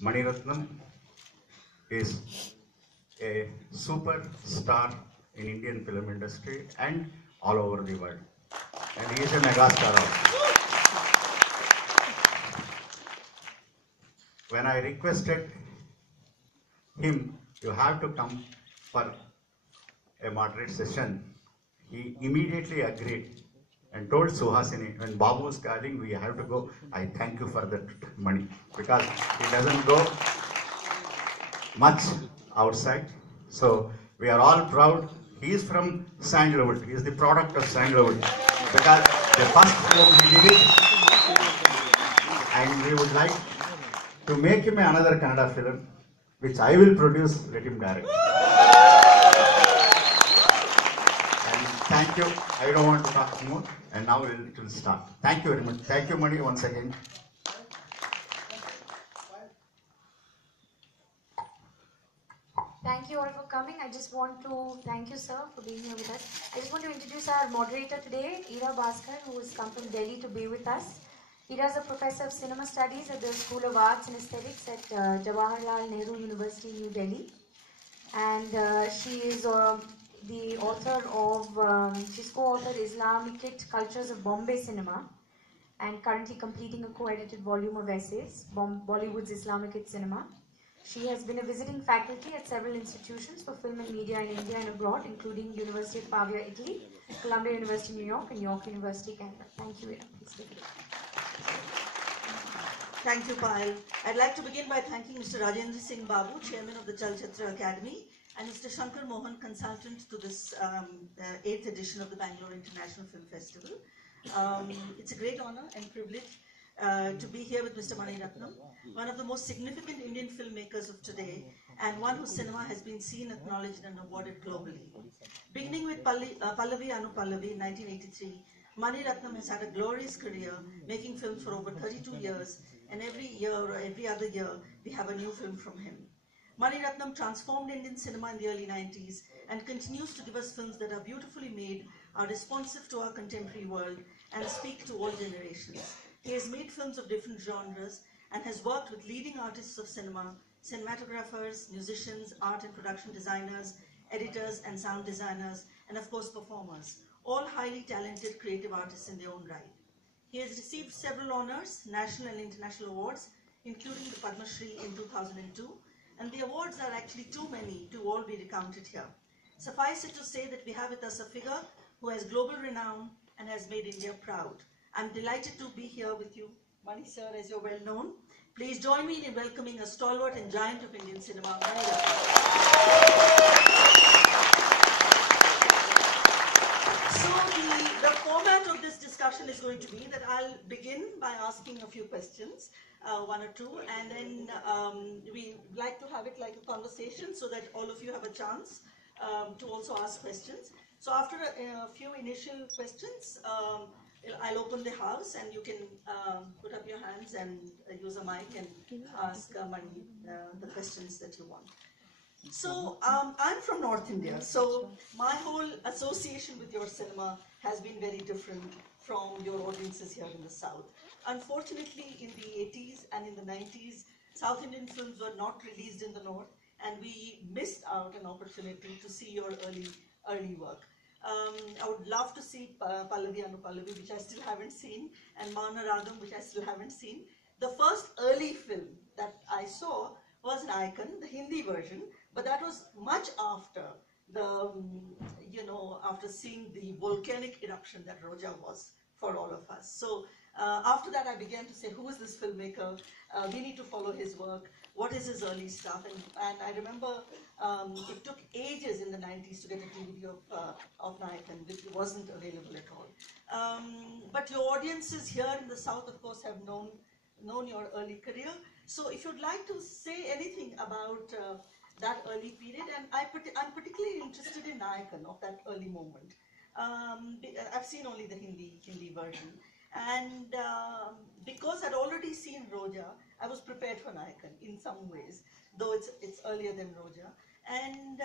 Maniratnam is a superstar in Indian film industry and all over the world. And he is a megastar also. When I requested him, you have to come for a moderate session, he immediately agreed and told Suhasini, when Babu was calling, we have to go. I thank you for that money, because he doesn't go much outside. So we are all proud. He is from Sandalwood. He is the product of Sandalwood, because the first film he did it, and we would like to make him another Kannada film, which I will produce. Let him direct. And thank you. I don't want to talk more. And now it will start. Thank you very much. Thank you, Mani, once again. Thank you all for coming. I just want to thank you, sir, for being here with us. I just want to introduce our moderator today, Ira Bhaskar, who has come from Delhi to be with us. Ira is a professor of cinema studies at the School of Arts and Aesthetics at Jawaharlal Nehru University, New Delhi. And she is the author of, she's co-authored Islamic Cultures of Bombay Cinema, and currently completing a co-edited volume of essays, Bollywood's Islamic Cinema. She has been a visiting faculty at several institutions for film and media in India and abroad, including University of Pavia, Italy, Columbia University, New York, and York University, Canada. Thank you, Ira. Please take it. Thank you, Payal. I'd like to begin by thanking Mr. Rajendra Singh Babu, Chairman of the Chalchitra Academy, and Mr. Shankar Mohan, consultant to this 8th edition of the Bangalore International Film Festival. It's a great honor and privilege to be here with Mr. Maniratnam, one of the most significant Indian filmmakers of today, and one whose cinema has been seen, acknowledged, and awarded globally. Beginning with Pallavi Anupallavi in 1983, Maniratnam has had a glorious career, making films for over 32 years, and every year or every other year, we have a new film from him. Maniratnam transformed Indian cinema in the early 90s and continues to give us films that are beautifully made, are responsive to our contemporary world, and speak to all generations. He has made films of different genres and has worked with leading artists of cinema, cinematographers, musicians, art and production designers, editors and sound designers, and of course performers, all highly talented creative artists in their own right. He has received several honors, national and international awards, including the Padma Shri in 2002, and the awards are actually too many to all be recounted here. Suffice it to say that we have with us a figure who has global renown and has made India proud. I'm delighted to be here with you, Mani sir, as you're well known. Please join me in welcoming a stalwart and giant of Indian cinema, So the format of this discussion is going to be that I'll begin by asking a few questions, one or two, and then we like to have it like a conversation so that all of you have a chance to also ask questions. So after a few initial questions, I'll open the house and you can put up your hands and use a mic and ask Mani the questions that you want. So I'm from North India, so my whole association with your cinema has been very different from your audiences here in the South. Unfortunately, in the 80s and in the 90s, South Indian films were not released in the North, and we missed out an opportunity to see your early work. I would love to see Pallavi Anupallavi, which I still haven't seen, and MANIRATNAM, which I still haven't seen. The first early film that I saw was an Icon, the Hindi version, but that was much after the, after seeing the volcanic eruption that Roja was for all of us. So after that, I began to say, who is this filmmaker? We need to follow his work. What is his early stuff? And I remember it took ages in the 90s to get a DVD of Icon, which wasn't available at all. But your audiences here in the South, of course, have known your early career. So if you'd like to say anything about that early period, and I'm particularly interested in Icon, of that early moment. I've seen only the Hindi version. And because I'd already seen Roja, I was prepared for Icon in some ways, though it's earlier than Roja. And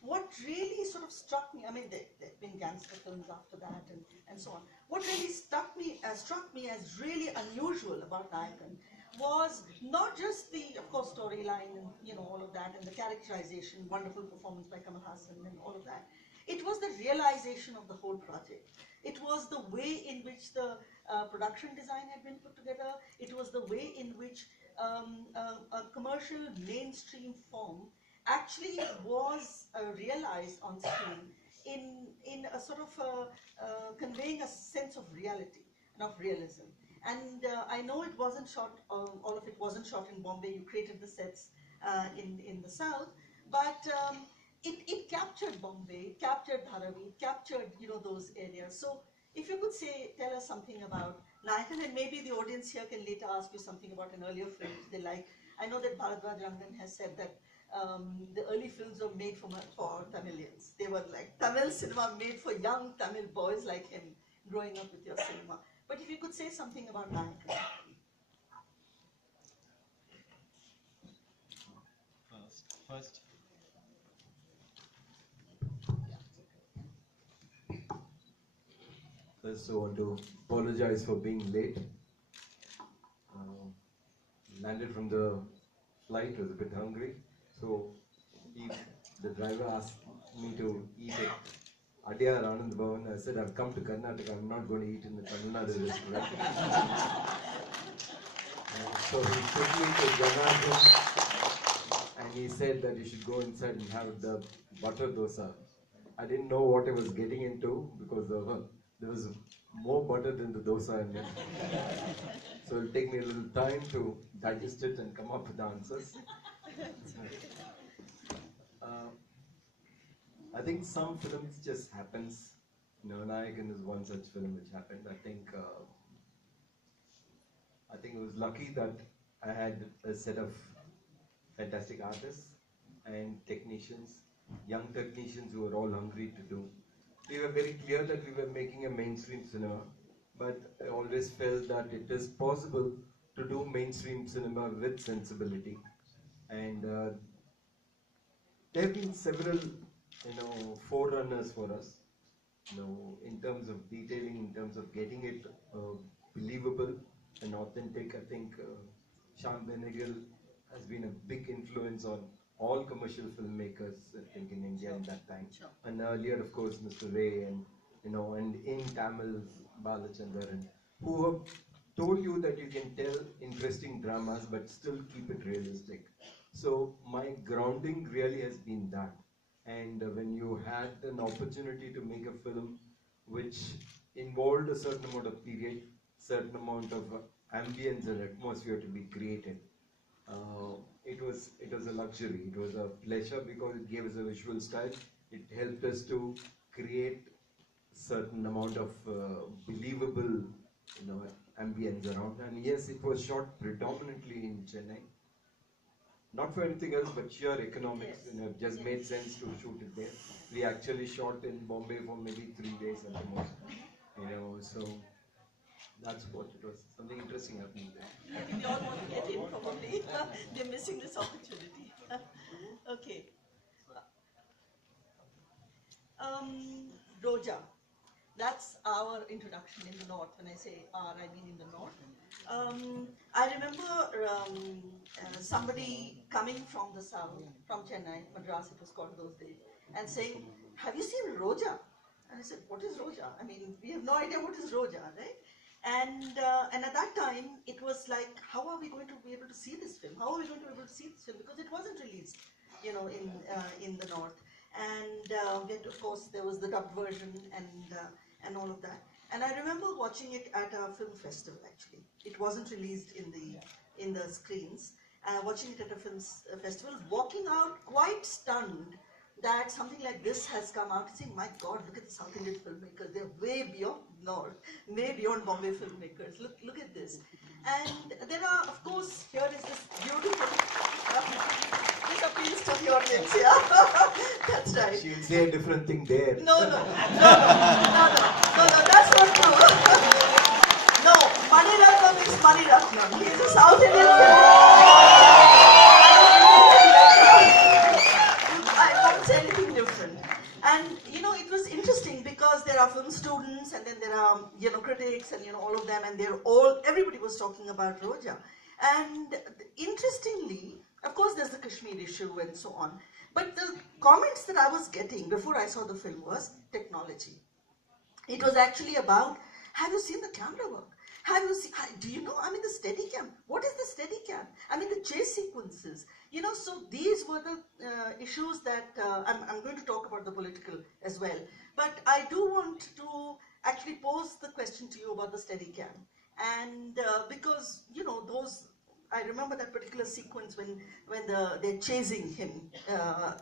what really sort of struck me, I mean, there've been gangster films after that and so on. What really struck me as really unusual about Icon was not just the, of course, storyline and all of that, and the characterization, wonderful performance by Kamal Hassan and all of that. It was the realization of the whole project. It was the way in which the production design had been put together. It was the way in which a commercial mainstream form actually was realized on screen in a sort of conveying a sense of reality and of realism. And I know it wasn't shot, all of it wasn't shot in Bombay. You created the sets in the south, but it captured Bombay, it captured Dharavi, it captured those areas. So if you could tell us something about Nayakan, and maybe the audience here can later ask you something about an earlier film they like. I know that Bharadwaj Rangan has said that the early films were made for Tamilians. They were like Tamil cinema made for young Tamil boys like him, growing up with your cinema. But if you could say something about Nayakan. First. First, I want to apologize for being late. Landed from the flight, was a bit hungry, so the driver asked me to eat at Adyar Anand Bhavan. I said, I've come to Karnataka, I'm not going to eat in the Tamil Nadu restaurant. So he took me to Janardhan and he said that you should go inside and have the butter dosa. I didn't know what I was getting into because there was more butter than the dosa in it. So it'll take me a little time to digest it and come up with answers. I think some films just happens. Nayakan is one such film which happened. I think it was lucky that I had a set of fantastic artists and technicians, young technicians who were all hungry to do. We were very clear that we were making a mainstream cinema, but I always felt that it is possible to do mainstream cinema with sensibility. And there have been several, forerunners for us, in terms of detailing, in terms of getting it believable and authentic. I think Shyam Benegal has been a big influence on all commercial filmmakers, I think, in India in that time. Sure. And earlier, of course, Mr. Ray and and in Tamil, Balachandran, who have told you that you can tell interesting dramas but still keep it realistic. So my grounding really has been that. And when you had an opportunity to make a film which involved a certain amount of period, certain amount of ambience and atmosphere to be created, it was a luxury. It was a pleasure because it gave us a visual style. It helped us to create certain amount of believable, ambience around. And yes, it was shot predominantly in Chennai. Not for anything else, but sheer economics. Yes. It just made sense to shoot it there. We actually shot in Bombay for maybe 3 days at the most. So that's what it was. Something interesting happening there. I think they all want to get in, probably. They're missing this opportunity. Okay. Roja. That's our introduction in the north. When I say our, I mean in the north. I remember somebody coming from the south, from Chennai, Madras it was called those days, and saying, have you seen Roja? And I said, what is Roja? I mean, we have no idea what is Roja, right? And at that time, it was like, how are we going to be able to see this film? How are we going to be able to see this film? Because it wasn't released, in the north. And of course, there was the dubbed version and all of that. And I remember watching it at a film festival. Actually, it wasn't released in the screens. Watching it at a film festival, walking out quite stunned that something like this has come out, saying, my God, look at the South Indian filmmakers. They're way beyond North, way beyond Bombay filmmakers. Look at this. And there are, of course, here is this beautiful, this appeals to the audience, yeah. That's right. She'll say a different thing there. No, that's not true. No, Maniratnam is Maniratnam. He is a South Indian filmmaker. I won't say anything different. And it was interesting because there are film students and then there are critics and all of them, and everybody was talking about Roja. And interestingly, of course, there's the Kashmir issue and so on. But the comments that I was getting before I saw the film was technology. It was actually about, have you seen the camera work? Have you seen, do you know, I mean, the Steadicam. What is the Steadicam? I mean, the chase sequences. You know, so these were the issues that, I'm going to talk about the political as well. But I do want to actually pose the question to you about the Steadicam. And because, you know, those, I remember that particular sequence when they're chasing him,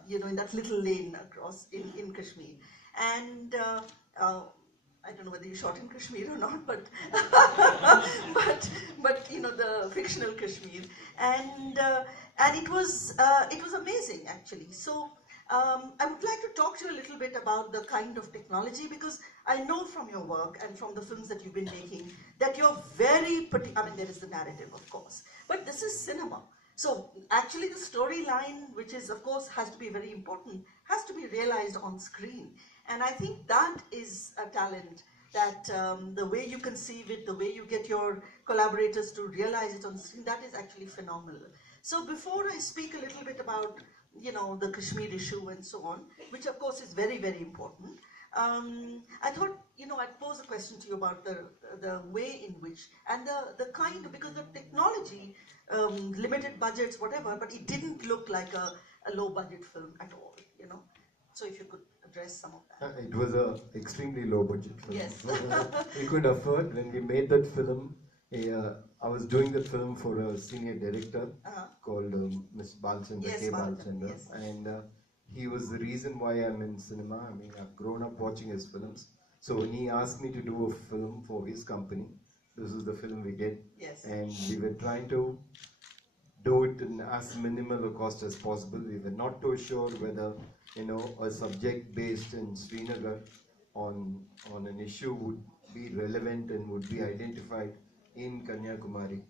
you know, in that little lane across in Kashmir. And I don't know whether you shot in Kashmir or not, but but you know, the fictional Kashmir, and it was amazing actually. So I would like to talk to you a little bit about the kind of technology, because I know from your work and from the films that you've been making that you're very I mean, there is the narrative, of course, but this is cinema. So actually the storyline, which is of course has to be very important, has to be realized on screen. And I think that is a talent, that the way you conceive it, the way you get your collaborators to realize it on screen, that is actually phenomenal. So before I speak a little bit about, you know, the Kashmir issue and so on, which of course is very, very important, I thought, you know, I'd pose a question to you about the way in which, and the kind of, because the technology, limited budgets, whatever, but it didn't look like a low budget film at all, you know. So if you could address some of that. It was a extremely low budget film. Yes. We could afford, when we made that film, I was doing the film for a senior director called Ms. Balchandra, Yes, K. Balchandra, yes. and he was the reason why I'm in cinema. I mean, I've grown up watching his films. So when he asked me to do a film for his company, this is the film we did. Yes. And we were trying to do it in as minimal a cost as possible. We were not too sure whether, you know, a subject based in Srinagar on an issue would be relevant and would be identified in Kanyakumari.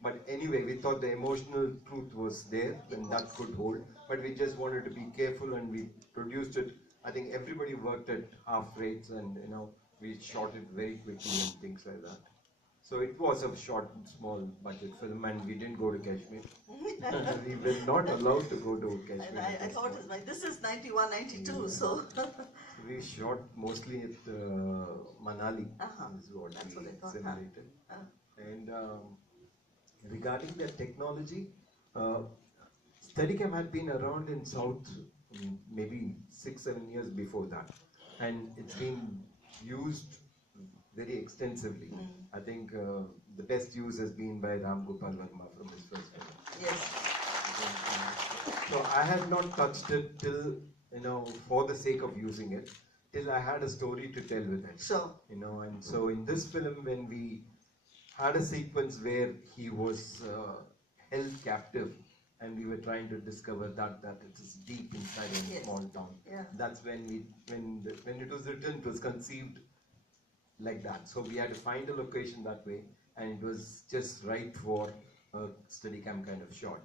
But anyway, we thought the emotional truth was there and that could hold. But we just wanted to be careful and we produced it. I think everybody worked at half rates and, you know, we shot it very quickly and things like that. So it was a short, small budget film, and we didn't go to Kashmir. We were not allowed to go to Kashmir. And I thought, it's like, this is 91, 92, so. We shot mostly at Manali, is what That's we what I thought, simulated. And regarding the technology, Steadicam had been around in South maybe 6-7 years before that, and it's been used very extensively. I think the best use has been by Ram Gopal Verma from his first film. Yes. So I had not touched it till, you know, for the sake of using it, till I had a story to tell with it. Sure. You know, and so in this film, when we had a sequence where he was held captive, and we were trying to discover that it is deep inside a small town. Yeah. That's when when it was written, it was conceived like that. So we had to find a location that way, and it was just right for a Steadicam kind of shot.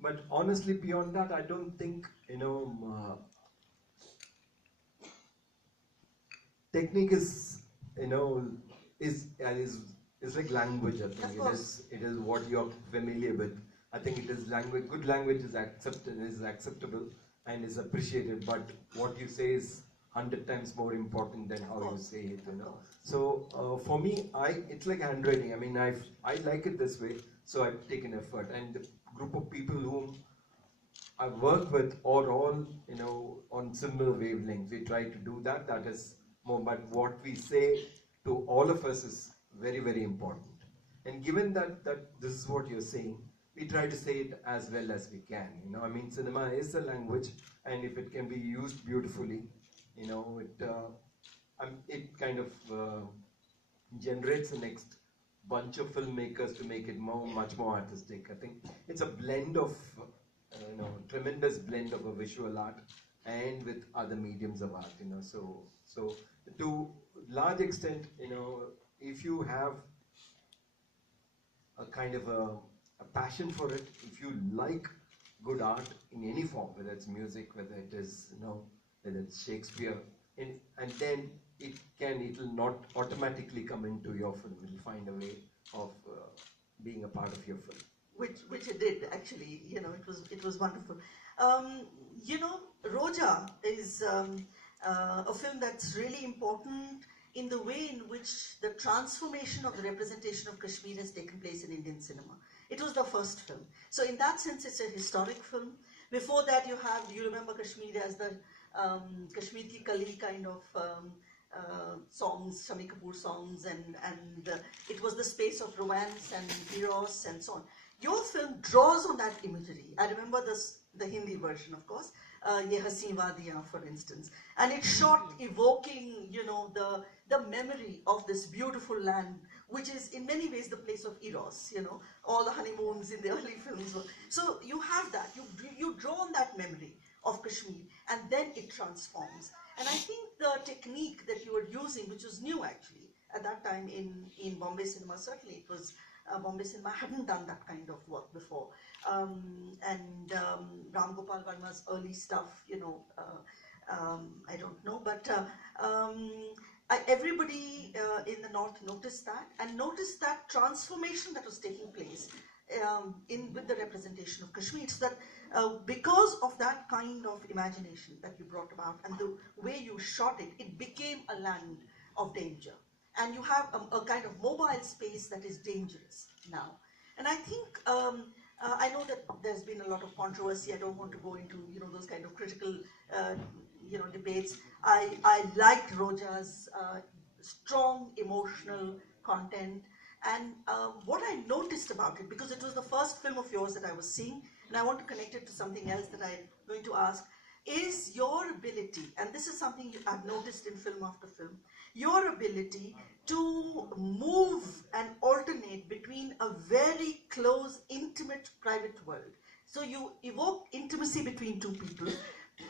But honestly, beyond that, I don't think, you know, technique is, you know, is like language. I think it is what you're familiar with. I think it is language. Good language is acceptable and is appreciated. But what you say is 100 times more important than how you say it. You know. So for me, it's like handwriting. I mean, I like it this way. So I've taken effort, and the group of people whom I work with are all, you know, on similar wavelengths. We try to do that. That is more. But what we say to all of us is very, very important. And given that this is what you're saying, we try to say it as well as we can. You know, I mean, cinema is a language, and if it can be used beautifully, you know, it kind of generates the next bunch of filmmakers to make it much more artistic. I think it's a blend of, you know, tremendous blend of a visual art and with other mediums of art. You know, so to large extent, you know, if you have a kind of a passion for it, if you like good art in any form, whether it's music, whether it is, you know, whether it's Shakespeare, and then it'll not automatically come into your film. It'll find a way of being a part of your film. which it did actually. You know, it was wonderful. You know, Roja is a film that's really important in the way in which the transformation of the representation of Kashmir has taken place in Indian cinema. It was the first film. So in that sense, it's a historic film. Before that, you remember Kashmir as the Kashmir Ki Kali kind of songs, Shami Kapoor songs, and it was the space of romance and eros and so on. Your film draws on that imagery. I remember the Hindi version, of course, Ye Haseen Waadiyan, for instance, and it shot evoking, you know, the memory of this beautiful land, which is in many ways the place of eros. You know, all the honeymoons in the early films. So you have that. You draw on that memory of Kashmir, and then it transforms. And I think the technique that you were using, which was new actually at that time in Bombay cinema, certainly it was. Bombay cinema hadn't done that kind of work before, and Ram Gopal Varma's early stuff, you know, I don't know, but everybody in the north noticed that, and noticed that transformation that was taking place with the representation of Kashmir. So that because of that kind of imagination that you brought about and the way you shot it, it became a land of danger. And you have a kind of mobile space that is dangerous now. And I think, I know that there's been a lot of controversy. I don't want to go into, you know, those kind of critical, you know, debates. I liked Roja's strong emotional content. And what I noticed about it, because it was the first film of yours that I was seeing, and I want to connect it to something else that I'm going to ask, is your ability, and this is something I've noticed in film after film, your ability to move and alternate between a very close, intimate, private world. So you evoke intimacy between two people,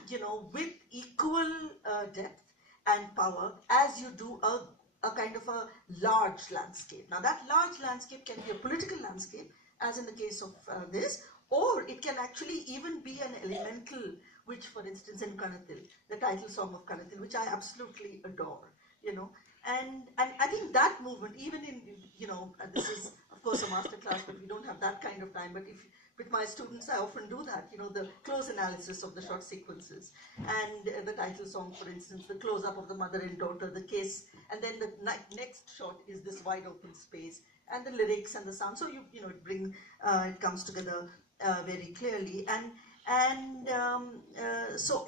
you know, with equal depth and power as you do a kind of a large landscape. Now that large landscape can be a political landscape, as in the case of this, or it can actually even be an elemental, which for instance in Kanatil, the title song of Kanatil, which I absolutely adore, you know. And I think that movement, even in, you know, this is of course a master class, but we don't have that kind of time, but if with my students I often do that, you know, the close analysis of the short sequences, and the title song, for instance, the close-up of the mother and daughter, the kiss, and then the next shot is this wide open space, and the lyrics and the sound, so you know, it comes together very clearly, and so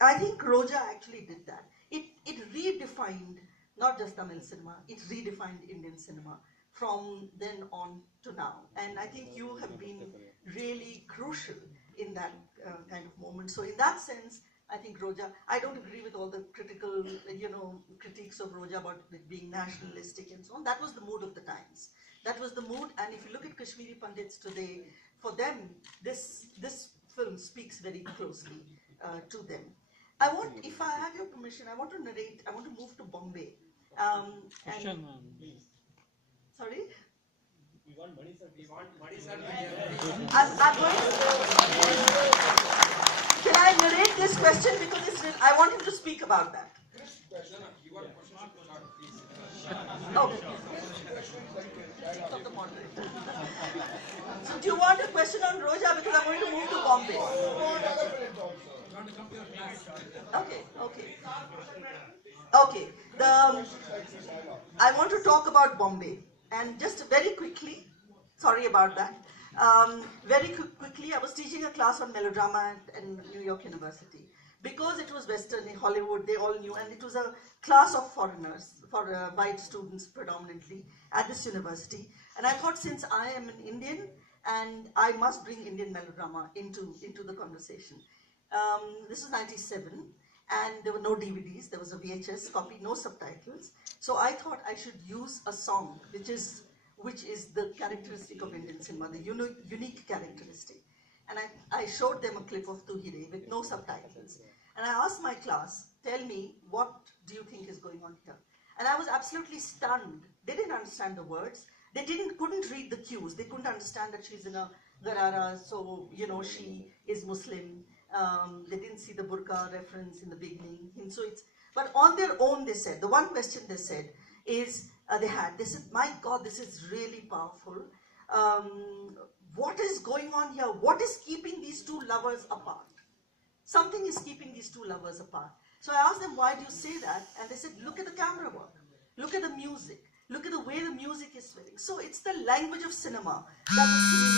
I think Roja actually did that. It redefined not just Tamil cinema, it redefined Indian cinema from then on to now. And I think you have been really crucial in that kind of moment. So in that sense, I think Roja, I don't agree with all the critical, you know, critiques of Roja about it being nationalistic and so on. That was the mood of the times. That was the mood, and if you look at Kashmiri Pandits today, for them, this film speaks very closely to them. I want, if I have your permission, I want to narrate, I want to move to Bombay. Question, Sorry? we want money, sir. We want money, sir. I'm going to, can I narrate this question, because I want him to speak about that. Okay. Of the moderator. So do you want a question on Roja, because I'm going to move to Bombay? Okay. Okay. I want to talk about Bombay, and just very quickly, sorry about that. Very quickly, I was teaching a class on melodrama at New York University. Because it was Western in Hollywood, they all knew, and it was a class of foreigners, for white students predominantly at this university. And I thought, since I am an Indian, and I must bring Indian melodrama into the conversation. This is 97, and there were no DVDs, there was a VHS copy, no subtitles. So I thought I should use a song, which is the characteristic of Indian cinema, the unique characteristic. And I showed them a clip of Tu Hi Re with no subtitles. And I asked my class, tell me, what do you think is going on here? And I was absolutely stunned. They didn't understand the words. They couldn't read the cues. They couldn't understand that she's in a garara, so, you know, she is Muslim. They didn't see the burqa reference in the beginning. And so but on their own, they said, the one question they said is, they said, my God, this is really powerful. what is going on here? What is keeping these two lovers apart? Something is keeping these two lovers apart. So I asked them, why do you say that? And they said, look at the camera work. Look at the music. Look at the way the music is fitting. So it's the language of cinema that will communicate.